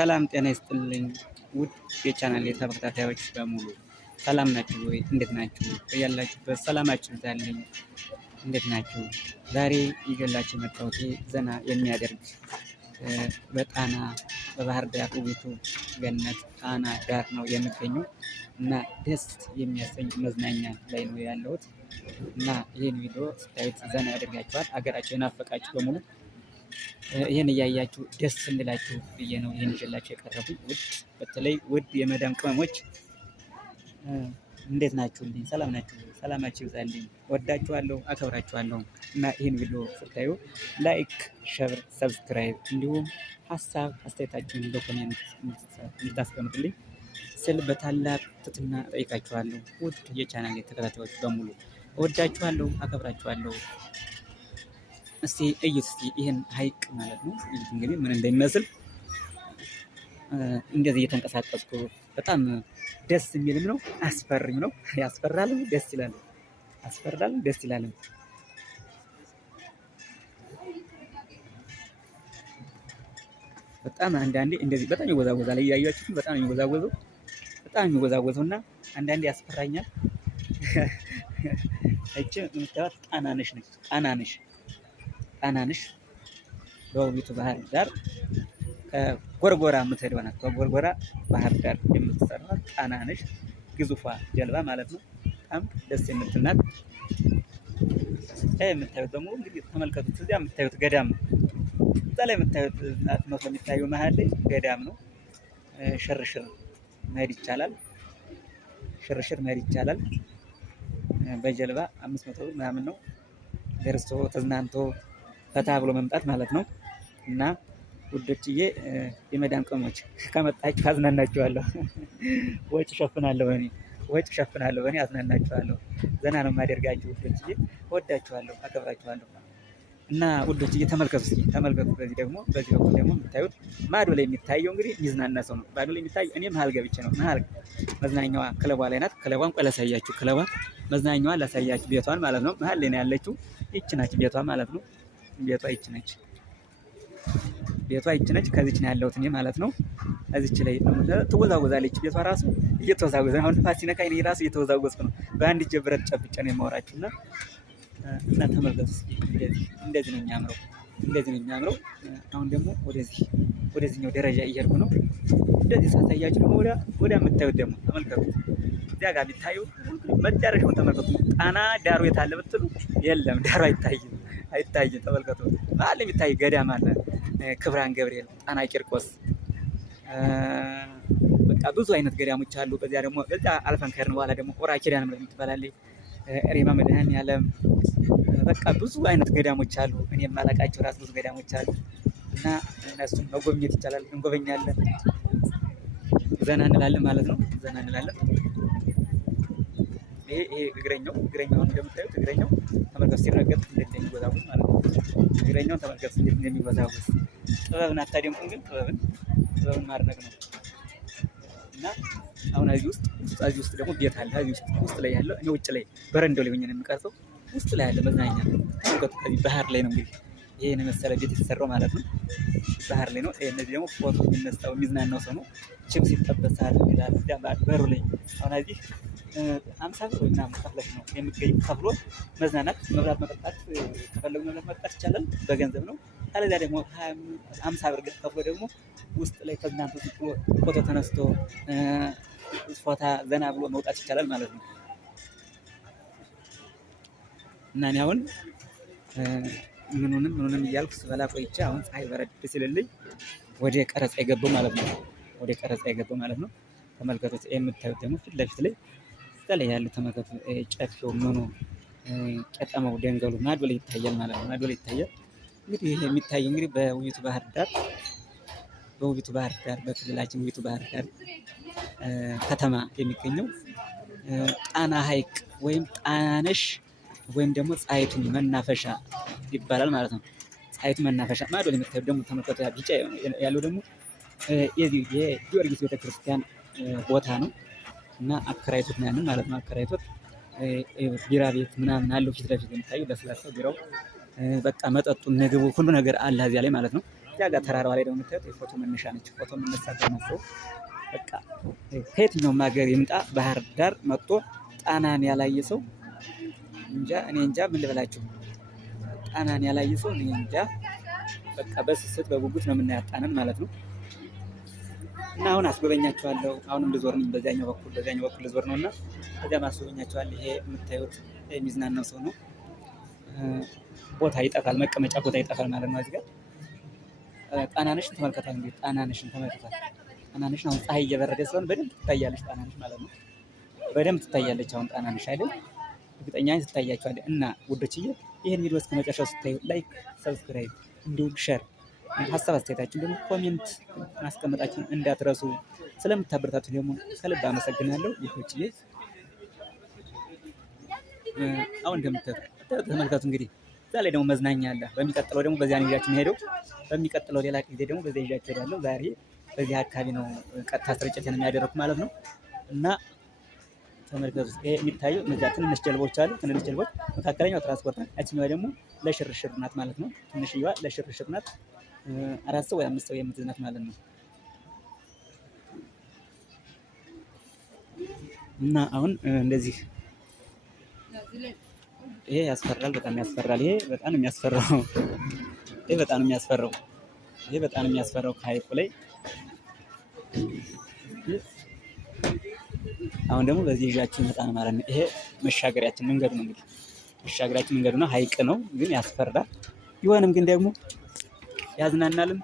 ሰላም ጤና ይስጥልኝ ውድ የቻናሌ ተከታታዮች በሙሉ ሰላም ናችሁ ወይ? እንዴት ናችሁ? ያላችሁበት ሰላማችሁ ይብዛልኝ። እንዴት ናችሁ? ዛሬ ይዤላችሁ የመጣሁት ዘና የሚያደርግ በጣና በባህር ዳር ውቢቱ ገነት ጣና ዳር ነው የሚገኘው እና ደስ የሚያሰኝ መዝናኛ ላይ ነው ያለሁት እና ይህን ቪዲዮ ስታዩት ዘና ያደርጋችኋል። ሀገራችሁ የናፈቃችሁ በሙሉ ይህን እያያችሁ ደስ እንድላችሁ ብዬ ነው ይህን ይዤላችሁ የቀረቡኝ። በተለይ ውድ የመዳም ቅመሞች እንዴት ናችሁልኝ? ሰላም ናችሁ? ሰላማችሁ ይብዛልኝ። ወዳችኋለሁ፣ አከብራችኋለሁ እና ይህን ቪዲዮ ስታዩ ላይክ፣ ሸር፣ ሰብስክራይብ እንዲሁም ሀሳብ አስተያየታችሁን በኮሜንት እንድታስቀምጡልኝ ስል በታላቅ ትህትና እጠይቃችኋለሁ። ውድ የቻናሌ ተከታታዮች በሙሉ ወዳችኋለሁ፣ አከብራችኋለሁ። እስቲ እዩት፣ እስቲ ይሄን ሀይቅ ማለት ነው እንግዲህ ምን እንደሚመስል እንደዚህ እየተንቀሳቀስኩ በጣም ደስ የሚልም ነው፣ አስፈሪም ነው። ያስፈራል፣ ደስ ይላል። ያስፈራል፣ ደስ ይላል። በጣም አንዳንዴ እንደዚህ በጣም ይወዛወዛል። እያያችሁ በጣም የሚወዛወዘው በጣም የሚወዛወዘው እና አንዳንዴ ያስፈራኛል። እቺ የምታዩት ጣናነሽ ነች። ጣናነሽ በውቢቱ ባህር ዳር ከጎርጎራ የምትሄደው ናት። ከጎርጎራ ባህር ዳር የምትሰራ ጣናነሽ ግዙፏ ጀልባ ማለት ነው። በጣም ደስ የምትል ናት። የምታዩት ደግሞ እንግዲህ ተመልከቱት። እዚያ የምታዩት ገዳም ነው። እዛ ላይ የምታዩት ናት መስሎ የሚታየው መሀል ላይ ገዳም ነው። ሽርሽር መሄድ ይቻላል። ሽርሽር መሄድ ይቻላል። በጀልባ 500 ብር ምናምን ነው። ደርሶ ተዝናንቶ ፈታ ብሎ መምጣት ማለት ነው። እና ውዶችዬ የመዳም ቅመሞች ከመጣችሁ አዝናናችኋለሁ። ወጪ ሸፍናለሁ እኔ አዝናናችኋለሁ። ዘና ነው የማደርጋችሁ ውዶችዬ። ወዳችኋለሁ፣ አከብራችኋለሁ። እና ውዶችዬ ተመልከቱ እስኪ ተመልከቱ። በዚህ በኩል ደግሞ የምታዩት ማዶ ላይ የሚታየው እንግዲህ የሚዝናና ሰው ነው። ማዶ ላይ የሚታየው እኔ መሀል ገብቼ ነው። መሀል መዝናኛዋ ክለቧ ላይ ናት። ክለቧን ቆይ ላሳያችሁ። ክለቧ መዝናኛዋ ላሳያችሁ። ቤቷን ማለት ነው። መሀል ላይ ነው ያለችው። ይቺ ናች ቤቷ ማለት ነው። ቤቷ ይቺ ነች። ከዚች ነው ያለሁት እኔ ማለት ነው። እዚች ላይ ትወዛወዛለች ቤቷ ራሱ እየተወዛወዘ አሁን ንፋስ ሲነካኝ እኔ ራሱ እየተወዛወዝኩ ነው። በአንድ እጄ ብረት ጨብጬ ነው የማወራችሁ እና ተመልከቱ እስኪ እንደዚህ ነው የሚያምረው። አሁን ደግሞ ወደዚህኛው ደረጃ እየሄድኩ ነው። እንደዚህ ሳሳያችሁ ደግሞ ወዲያ የምታዩት ደግሞ ተመልከቱ። እዚያ ጋር የሚታዩ መዳረሻውን ተመልከቱ። ጣና ዳሩ የት አለ ብትሉ የለም፣ ዳሩ አይታይም። ተመልከቱ። መሀል የሚታይ ገዳም አለ፣ ክብራን ገብርኤል፣ ጣና ቂርቆስ፣ በቃ ብዙ አይነት ገዳሞች አሉ። በዚያ አልፈን ከሄድን በኋላ ደግሞ ኦራ ኪዳነ ምሕረት የምትባላለች፣ ሬማ መድኃኔዓለም፣ በቃ ብዙ አይነት ገዳሞች አሉ። እኔ የማላውቃቸው ራሱ ብዙ ገዳሞች አሉ እና እነሱን መጎብኘት ይቻላል። እንጎበኛለን፣ ዘና እንላለን ማለት ነው። ዘና እንላለን። ይሄ እግረኛውን እንደምታዩት እግረኛው ተመልከቱ፣ ሲረገጥ እንዴት እንደሚወዛወዝ ማለት ነው። እግረኛውን ተመልከቱ እንዴት እንደሚወዛወዝ። ጥበብን አታደንቁም? ግን ጥበብን ማድነቅ ነው። እና አሁን እዚህ ውስጥ ደግሞ ቤት አለ። እዚህ ውስጥ ላይ ያለው እኔ ውጭ ላይ በረንዳው ላይ ሆኜ ነው የምቀርጸው። ውስጥ ላይ ያለ መዝናኛ ተመልከቱ። ከዚህ ባህር ላይ ነው እንግዲህ ይሄን የመሰለ ቤት የተሰራው ማለት ነው። ባህር ላይ ነው። እነዚህ ደግሞ ፎቶ የሚነሳው የሚዝናናው ሰው ነው። ቺፕስ ይጠበሳል ይላል እዚያ በሩ ላይ። አሁን እዚህ 50 ብር ወይ ምናምን ከፍለሽ ነው የሚገኝ። ከፍሎ መዝናናት፣ መብላት፣ መጠጣት ከፈለጉ መብላት መጠጣት ይቻላል፣ በገንዘብ ነው። አለዚያ ደግሞ 50 ብር ከፍሎ ደግሞ ውስጥ ላይ ተዝናንቶ ፎቶ ተነስቶ ፎታ ዘና ብሎ መውጣት ይቻላል ማለት ነው። እና እኔ አሁን ምኑንም እያልኩ ስበላ ቆይቼ አሁን ፀሐይ በረድ ሲልልኝ ወደ ቀረጻ የገባው ማለት ነው። ተመልከቱት። የምታዩት ደግሞ ፊት ለፊት ላይ ላይ ያለው ተመልከቱ። ጨፌው ምኑ ቀጠመው ደንገሉ ማዶ ላይ ይታያል ማለት ነው። ማዶ ላይ ይታያል። እንግዲህ ይሄ የሚታየው እንግዲህ በውቢቱ ባህር ዳር በክልላችን ውቢቱ ባህር ዳር ከተማ የሚገኘው ጣና ሐይቅ ወይም ጣናነሽ ወይም ደግሞ ፀሐይቱ መናፈሻ ይባላል ማለት ነው። ፀሐይቱ መናፈሻ ማዶ ላይ የምታዩት ደግሞ ተመልከቱ። ቢጫ ያለው ደግሞ የጊዮርጊስ ቤተክርስቲያን ቦታ ነው እና አከራይቶት ነው ያንን ማለት ነው። አከራይቶት ቢራ ቤት ምናምን አለው ፊት ለፊት የሚታየው ለስላሳ ቢራው፣ በቃ መጠጡ፣ ምግቡ፣ ሁሉ ነገር አለ እዚያ ላይ ማለት ነው። እዚያ ጋር ተራራዋ ላይ ደግሞ የምታዩት የፎቶ መነሻ ነች። ፎቶ የምነሳበት ነው ሰው በቃ ከየትኛውም ሀገር ይምጣ ባህር ዳር መጥቶ ጣናን ያላየ ሰው እንጃ እኔ እንጃ ምን ልበላችሁ። ጣናን ያላየ ሰው እኔ እንጃ በቃ በስስት በጉጉት ነው የምናያት ጣናን ማለት ነው። እና አሁን አስጎበኛችኋለሁ። አሁንም ልዞር ነኝ በዛኛው በኩል ልዞር ነው እና ከዚያም አስጎበኛችኋለሁ። ይሄ የምታዩት የሚዝናናው ሰው ነው። ቦታ ይጠፋል፣ መቀመጫ ቦታ ይጠፋል ማለት ነው። እዚህ ጋር ጣናነሽን ተመልከቷል። እንግዲህ ጣናነሽን ተመልከቷል። ጣናነሽን አሁን ፀሐይ እየበረደ ስለሆነ በደንብ ትታያለች ጣናነሽ ማለት ነው። በደንብ ትታያለች አሁን ጣናነሽ አይደል? እርግጠኛ ነኝ ትታያችኋለች። እና ውዶችዬ ይህን ቪዲዮ እስከ መጨረሻው ስታዩ ላይክ፣ ሰብስክራይብ እንዲሁም ሼር ሀሳብ አስተያየታችሁን ደግሞ ኮሜንት ማስቀመጣችሁን እንዳትረሱ። ስለምታበረታቱ ደግሞ ከልብ አመሰግናለሁ። ይህችዬ አሁን ተመልከቱ እንግዲህ እዛ ላይ ደግሞ መዝናኛ አለ። በሚቀጥለው ደግሞ በዚያ ነው ይዣችሁ ሄደው በሚቀጥለው ሌላ ጊዜ ደግሞ በዚያ ይዣችሁ ሄዳለሁ። ዛሬ በዚህ አካባቢ ነው ቀጥታ ስርጭትን የሚያደርጉት ማለት ነው። እና ተመልከቱ ይሄ የሚታየው እነዚያ ትንንሽ ጀልቦች አሉ። ትንንሽ ጀልቦች መካከለኛው ትራንስፖርት ናት። ያችኛዋ ደግሞ ለሽርሽር ናት ማለት ነው። ትንሽዬዋ ለሽርሽር ናት። 4 ሰው ወይ 5 ሰው የምትዝናት ማለት ነው። እና አሁን እንደዚህ ይሄ ያስፈራል፣ በጣም ያስፈራል። ይሄ በጣም የሚያስፈራው ይሄ በጣም የሚያስፈራው ከሀይቁ ላይ አሁን ደግሞ በዚህ ይዣችሁ መጣን ማለት ነው። ይሄ መሻገሪያችን መንገዱ ነው። እንግዲህ መሻገሪያችን መንገዱ ነው። ሀይቅ ነው ግን ያስፈራል። ቢሆንም ግን ደግሞ ያዝናናልም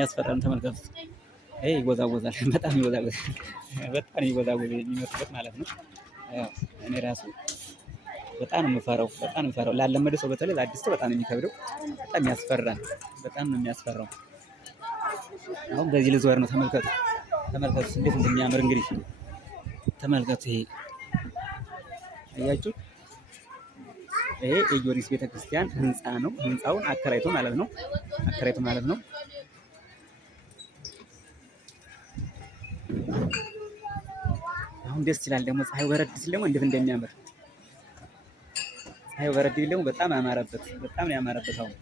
ያስፈራልም። ተመልከቱ ይሄ ይወዛወዛል፣ በጣም ይወዛወዛል የሚመጡበት ማለት ነው። እኔ ራሱ በጣም ነው የምፈራው። ላለመደ ሰው በተለይ ለአዲስ ሰው በጣም ነው የሚከብደው። በጣም ያስፈራል። በጣም ነው የሚያስፈራው። አሁን በዚህ ልዞር ነው። ተመልከቱ እንዴት እንደሚያምር እንግዲህ ተመልከቱ። ይሄ አያችሁ፣ ይሄ የጊዮርጊስ ቤተክርስቲያን ህንፃ ነው። ህንፃውን አከራይቶ ማለት ነው። አሁን ደስ ይላል። ደግሞ ፀሐዩ በረድ ሲል ደግሞ እንዴት እንደሚያምር ደግሞ በጣም ያማረበት አሁን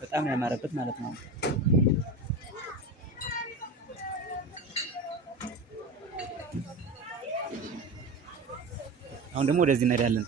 በጣም ያማረበት ማለት ነው። አሁን ደግሞ ወደዚህ እንሄዳለን።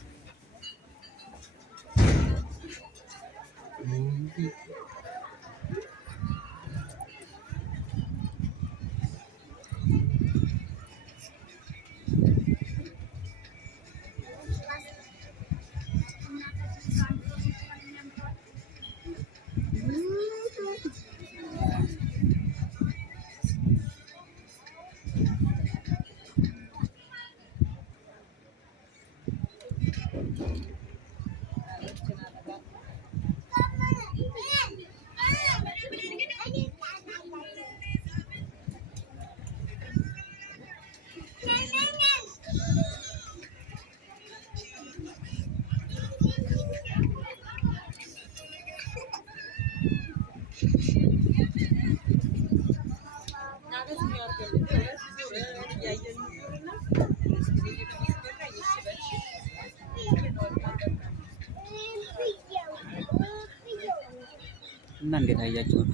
እና እንዴት አያችሁት?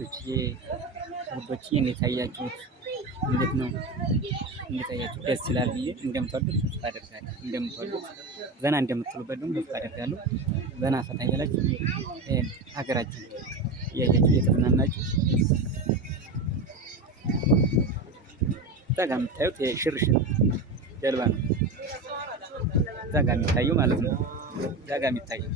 ውዶችዬ እንዴት አያችሁት? እንዴት ነው? እንዴት አያችሁት? ደስ ይላል ብዬ እንደምትወዱት ተስፋ አደርጋለሁ። ዘና እንደምትሉበት ደግሞ ተስፋ አደርጋለሁ። ዘና ፈታ እያላችሁ ሀገራችን እያያችሁ እየተዝናናችሁ እዛ ጋር የምታዩት የሽርሽር ጀልባ ነው። እዛ ጋር የሚታየው ማለት ነው። እዛ ጋር የሚታየው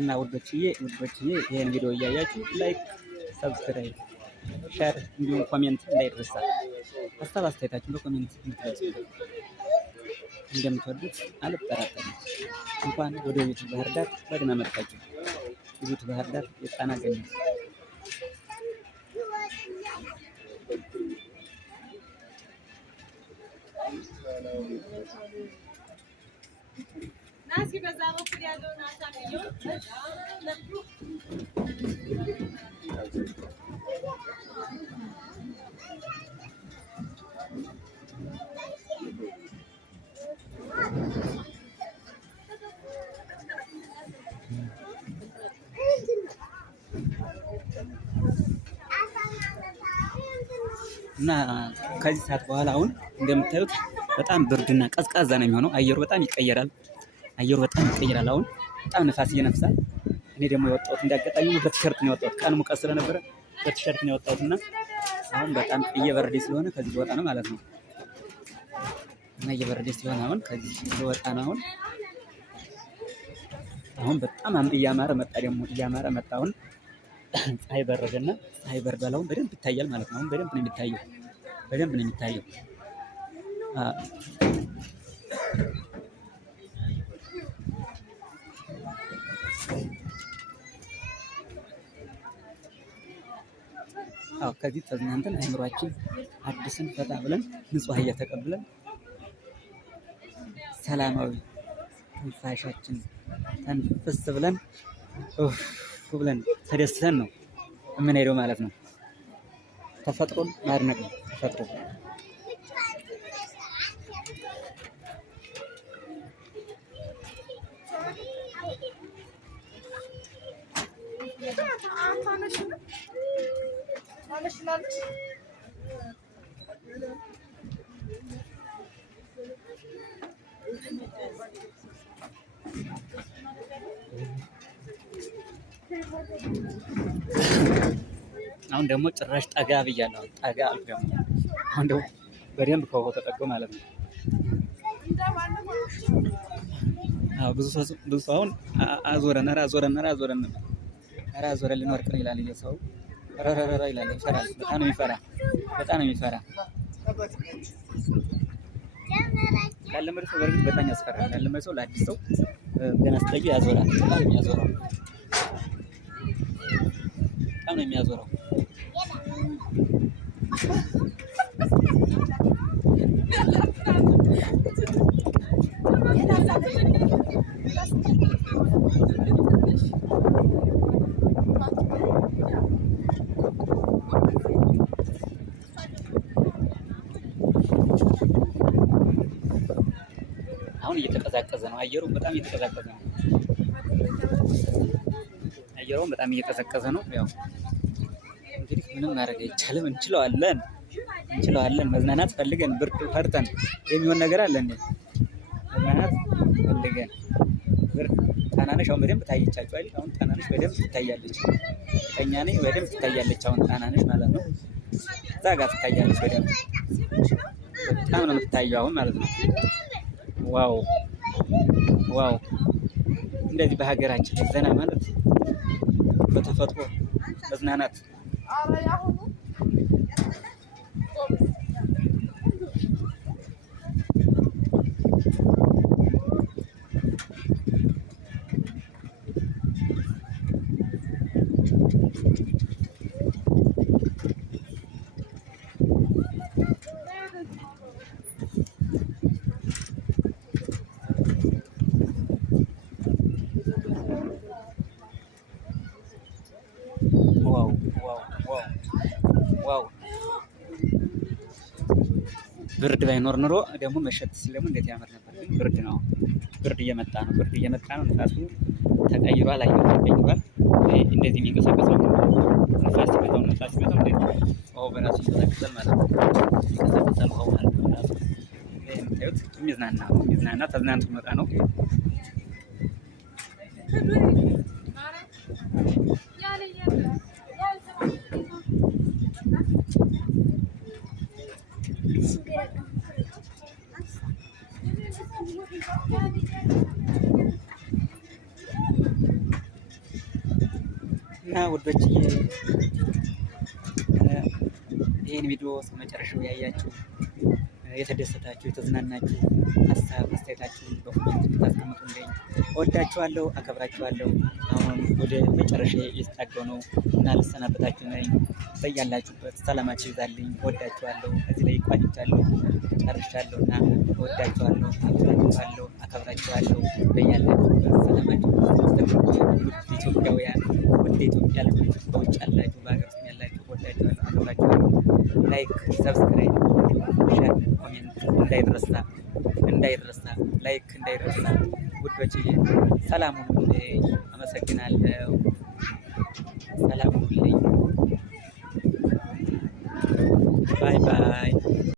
እና ውዶችዬ ይሄን ቪዲዮ እያያችሁ ላይክ፣ ሰብስክራይብ፣ ሼር እንዲሁም ኮሜንት እንዳይረሳ። ሀሳብ አስተያየታችሁን በኮሜንት እንድትገልጹ እንደምትወዱት አልጠራጠርም። እንኳን ወደ ውቢቱ ባህር ዳር በደህና መጣችሁ። ውቢቱ ባህር ዳር የጣና ገነት ናሲ በዛ በኩል ያለውን አሳየው። እና ከዚህ ሰዓት በኋላ አሁን እንደምታዩት በጣም ብርድና ቀዝቃዛ ነው የሚሆነው። አየሩ በጣም ይቀየራል። አሁን በጣም ነፋስ እየነፍሳል። እኔ ደግሞ የወጣሁት እንዳጋጣሚ በቲሸርት ነው የወጣሁት። ቀን ሙቀት ስለነበረ በቲሸርት ነው የወጣሁት እና አሁን በጣም እየበረደ ስለሆነ ከዚህ ልወጣ ነው ማለት ነው። እና እየበረደ ስለሆነ አሁን ከዚህ ልወጣ ነው። አሁን በጣም እያማረ መጣ። ደግሞ እያማረ መጣ። አሁን ፀሐይ በረደና ፀሐይ በርዷል። አሁን በደንብ ይታያል ማለት ነው። አሁን በደንብ ነው የሚታየው። ከዚህ ተዝናንተን አእምሯችን አድሰን ፈታ ብለን ንጹህ አየር ተቀብለን ሰላማዊ ትንፋሻችን ተንፍስ ብለን ተደስተን ነው የምንሄደው ማለት ነው። ተፈጥሮን ማድነቅ ነው። ተፈጥሮ አሁን ደግሞ ጭራሽ ጠጋ ብያለሁ። ጠጋ አልኩ ደግሞ አሁን ደግሞ በደንብ ከውሃው ተጠጋሁ ማለት ነው። ብዙ ሰው አሁን አዞረን ልንወርቅ ነው ይላል። ሰው ረረረ ይላል። ይፈራል። በጣም ነው የሚፈራ። ላለመደ ሰው በእርግጥ በጣም ያስፈራል። ላለመደ ሰው ለአዲስ ሰው ገና ስትጠጊ ያዞራል። በጣም ነው የሚያዞረው። አሁን እየተቀዛቀዘ ነው። አየሩ በጣም እየተቀዛቀዘ ነው። ያው እንግዲህ ምንም ማድረግ አይቻልም። እንችለዋለን። መዝናናት ፈልገን ብርድ ፈርተን የሚሆን ነገር አለ እንዴ? መዝናናት ፈልገን ብርድ ጣናነሽ አሁን በደንብ ታይቻችኋል። አሁን ጣናነሽ በደንብ ትታያለች። እርግጠኛ ነኝ በደንብ ትታያለች። አሁን ጣናነሽ ማለት ነው። እዛ ጋር ትታያለች በደንብ። በጣም ነው የምትታየው አሁን ማለት ነው። ዋው! እንደዚህ በሀገራችን ዘና ማለት በተፈጥሮ መዝናናት ዋው! ብርድ ባይኖር ኑሮ ደግሞ መሸት ሲል ደግሞ እንዴት ያምር ነበር። ግን ብርድ ነው። ብርድ እየመጣ ነው። ንፋሱ ተቀይሯል። አየሩ ተቀይሯል። እንደዚህ የሚንቀሳቀሰው ንፋስ ሲመታው በራሱ ይንቀሳቀሳል ማለት ነው። ይንቀሳቀሳል ማለት ነው። በራሱ የምታዩት የሚዝናና ተዝናንቶ መጣ ነው። ውዶችዬ ይህን ቪዲዮ እስከ መጨረሻው ያያችሁ የተደሰታችሁ የተዝናናችሁ ሀሳብ አስተያየታችሁን በኮሜንት እንድታስቀምጡልኝ እወዳችኋለሁ፣ አከብራችኋለሁ። አሁን ወደ መጨረሻ እየተጣገው ነው እና ልሰናበታችሁ ነኝ። በያላችሁበት ሰላማችሁ ይዛልኝ። እወዳችኋለሁ። እዚህ ላይ ቋጭቻለሁ፣ ጨርሻለሁ እና እወዳችኋለሁ፣ አከብራችኋለሁ፣ አከብራችኋለሁ። በያላችሁበት ሰላማችሁ ውድ ኢትዮጵያውያን፣ ውድ ኢትዮጵያ ልጆች፣ በውጭ ያላችሁ በሀገር ውስጥ ያላችሁ እወዳችኋለሁ፣ አከብራችኋለሁ። ላይክ፣ ሰብስክራይብ፣ ሼር፣ ኮሜንት እንዳይረሳ ላይክ እንዳይረሳ። ውዶች ሰላም ሁኑልኝ። አመሰግናለሁ። ሰላም ሁኑልኝ። ባይ ባይ።